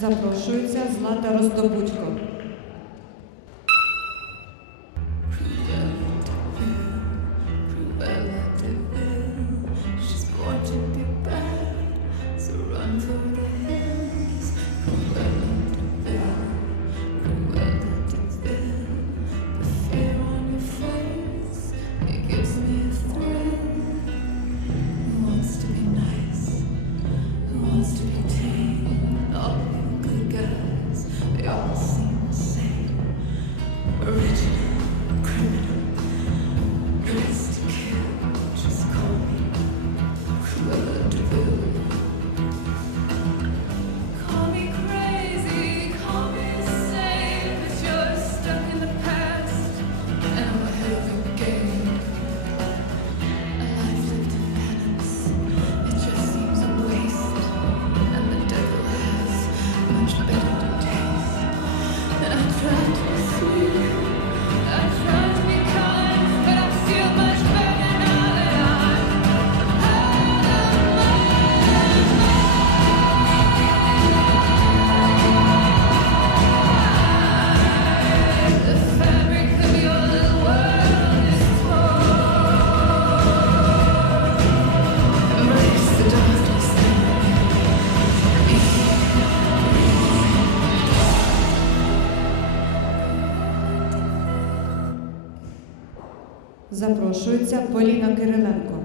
Запрошується Злата Роздобудько. wants to be Muchas gracias. Запрошується Поліна Кириленко.